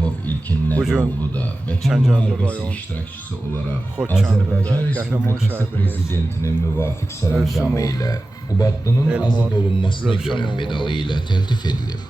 Müslümov İlkin Nəbioğlu da Vətən müharibəsi iştirakçısı olaraq Azərbaycan Respublikası Prezidentinin müvafiq sərəncamı ilə Qubadlının azad olunmasına görə medalı ilə təltif edilib.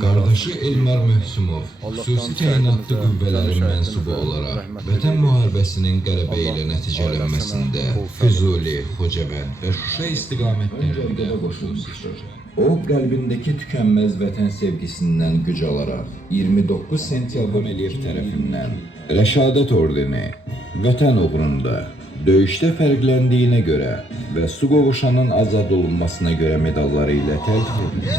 Qardaşı Elmar Müslümov xüsusi təyinatlı qüvvələrin mənsubu olaraq Vətən müharibəsinin qələbə ilə nəticələnməsində Füzuli, Xocavənd və Şuşa istiqamətlərində xüsusi. O, qəlbindəki tükənməz vətən sevgisindən güc alaraq 29 sentyabr Əliyev tərəfindən Rəşadət ordeni, vətən uğrunda döyüşdə fərqləndiyinə görə və su qovuşanın azad olunmasına görə medalları ilə təltif edilir.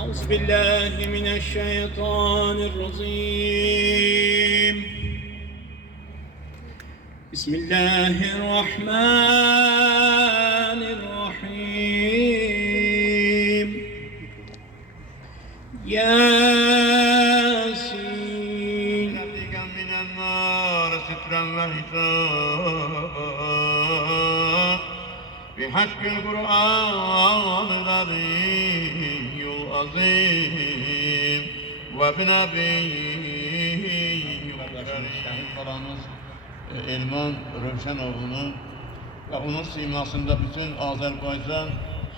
أعوذ بالله من الشيطان الرجيم بسم الله الرحمن الرحيم ياسين من النار سترا وحسابا بحق القرآن العظيم azim ve binabihi şehit falanız Elman Rövşənoğlu'nun ve onun simasında bütün Azerbaycan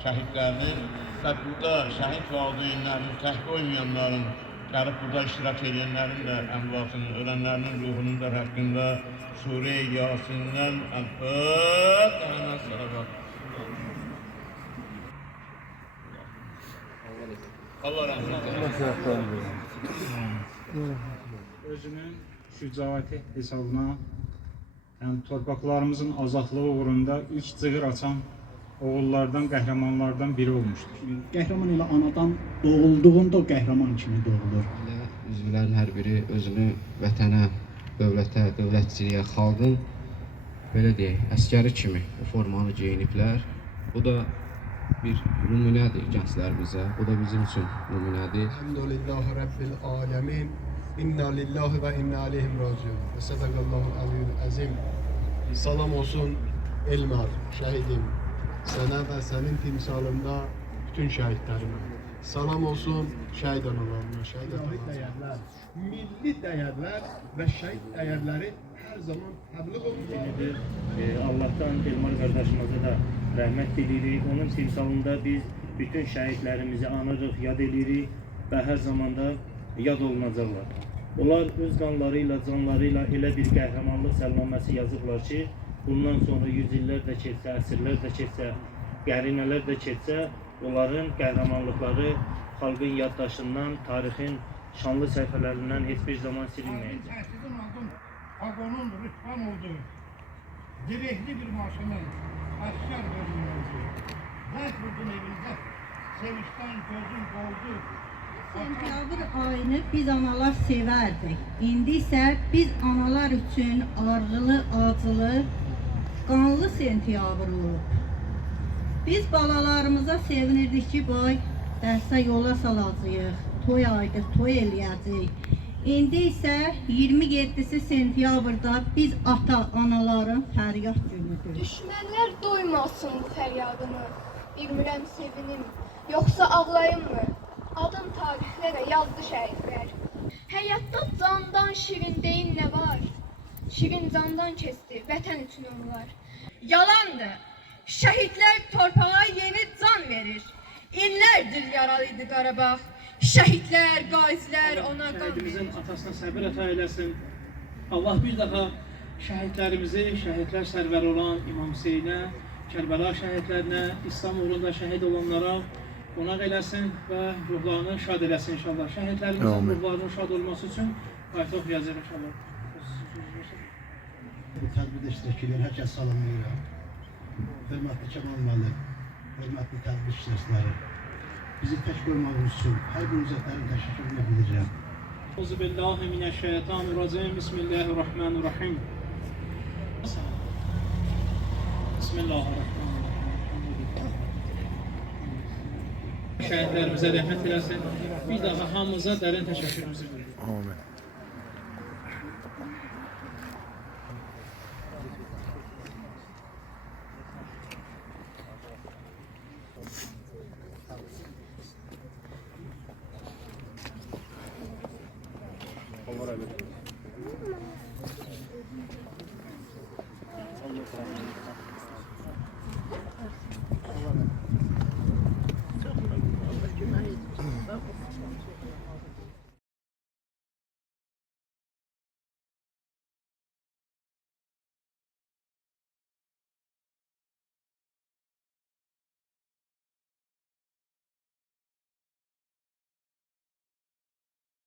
şehitlerinin ve burada şehit valideynlerini tək koymayanların gelip burada iştirak edenlerin de envasının, ölenlerinin ruhunun da hakkında Sure-i Yasin'den El-Fatiha salavat. Allah rahmet eylesin. Özünün şücaəti hesabına, yəni torpaqlarımızın azadlığı uğrunda ilk cığır açan oğullardan, qəhrəmanlardan biri olmuşdur. Qəhrəman ilə anadan doğulduğunda o qəhrəman kimi doğulur. Üzvlərin hər biri özünü vətənə, dövlətə, dövlətçiliyə, xalqın belə deyək, əskəri kimi formanı geyiniblər. Bu da bir nümunədir gənclərimizə. Bu da bizim üçün nümunədir. Elhamdülillahi Rabbil alemin. İnna lillahi ve inna aleyhim raciun. Ve sadakallahul aliyyul azim. Salam olsun Elmar, şəhidim. Sənə və sənin timsalında bütün şəhidlərimə. Salam olsun şəhid analarına, şəhid dəyərlər, milli dəyərlər və şəhid dəyərləri hər zaman təbliğ olunur. Allah'tan Elmar qardaşımıza da rəhmət dilirik. Onun timsalında biz bütün şəhidlərimizi anırıq, yad edirik və hər zamanda yad olunacaqlar. Onlar öz qanlarıyla, canlarıyla elə bir qəhrəmanlıq səlnaməsi yazıblar ki, bundan sonra 100 illər də keçsə, əsrlər də keçsə, qərinələr də keçsə, onların qəhrəmanlıqları xalqın yaddaşından, tarixin şanlı səhifələrindən heç bir zaman silinməyəcək. Sizin aldın, vagonun rütban oldu, dirəkli bir maşının, asker gözünüzü, zəng vurdun evində, sevinçdən gözün doldu. Sentyabr ayını biz analar sevərdik. İndi isə biz analar üçün arğılı, acılı, qanlı sentyabr olub. Biz balalarımıza sevinirdik ki, boy, dərsə yola salacağıq, toy aydıq, toy eləyəcək. İndi isə 27 sentyabrda biz ata-anaların fəryad günüdür. Düşmənlər duymasın bu fəryadımı, bilmirəm sevinim, yoxsa ağlayım mı? Adım tarixlərə yazdı şəhidlər. Həyatda candan şirin deyim nə var? Şirin candan kesti, vətən üçün onlar. Yalandır. Şəhidlər torpağa yeni can verir. İllərdir yaralıydı Qarabağ. Şəhidlər, qazilər ona qan verir. Şəhidimizin atasına səbir əta eləsin. Allah bir daha şəhidlərimizi, şəhidlər sərvəri olan İmam Hüseynə, Kərbəla şəhidlərinə, İslam uğrunda şəhid olanlara qonaq eləsin və ruhlarını şad eləsin inşallah. Şəhidlərimizin ruhlarının şad olması üçün ayət oxuyacaq inşallah. Bu tədbirdə iştirak edən hər kəs salamlayıram. Hörmətli Kemal müəllim, hörmətli tədbir iştirakçıları, bizi tək qoymağınız üçün hər birinizə dərin təşəkkürümü bildirirəm. Euzubillahimineşşeytanirracim. Bismillahirrahmanirrahim. Bismillahirrahmanirrahim. Şəhidlərimizə rəhmət eləsin. Bir daha hamımıza dərin təşəkkürümüzü bildirir. Amin. moral etməsin.